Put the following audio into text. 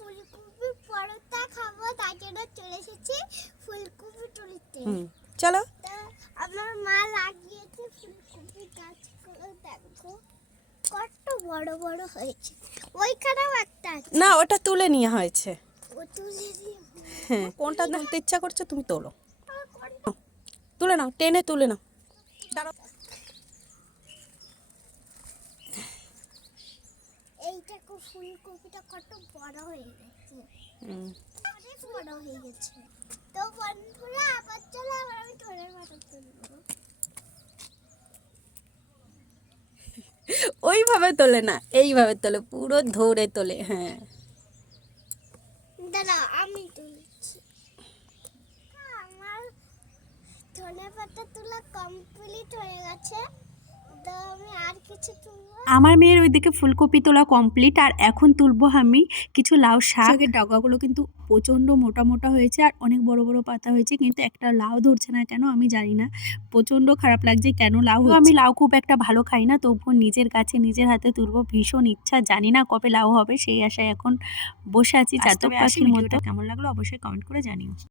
ফুলকপি পরোটা খাবো, তার জন্য চলে এসেছি ফুলকপি তুলতে। চলো। আমার মা লাগিয়েছে ফুলকপি গাছগুলো, দেখো কত বড় বড় হয়েছে। ওইখানেও একটা আছে। না, ওটা তুলে নিয়ে হয়েছে। ও তুলে দিয়ে হ্যাঁ, কোনটা তুলতে ইচ্ছা করছে তুমি তোলো। তুলে নাও, টেনে তুলে নাও। দাঁড়াও। এইটা ফুলকপিটা কত বড় হয়ে গেছে, অনেক বড় হয়ে গেছে। তো বন্ধুরা আবার চলো, আবার আমি ধরে মাথা তুলবো। ওইভাবে তোলে না, এইভাবে তোলে, পুরো ধরে তোলে। হ্যাঁ, দাঁড়া আমি তুলছি। আমার ধনে পাতা তোলা কমপ্লিট হয়ে গেছে, তো আমি আর কিছু তুলবো। আমার মেয়ের ওইদিকে ফুলকপি তোলা কমপ্লিট, আর এখন তুলবো আমি কিছু লাউ শাক। শাকের ডগাগুলো কিন্তু প্রচণ্ড মোটা মোটা হয়েছে আর অনেক বড় বড় পাতা হয়েছে, কিন্তু একটা লাউ ধরছে না কেন আমি জানি না। প্রচণ্ড খারাপ লাগছে কেন লাউ হচ্ছে। আমি লাউ খুব একটা ভালো খাই না, তবুও নিজের গাছে নিজের হাতে তুলবো ভীষণ ইচ্ছা, জানি না কবে লাউ হবে সেই আশায় এখন বসে আছি চাতক পাখির মতো। কেমন লাগলো অবশ্যই কমেন্ট করে জানিও।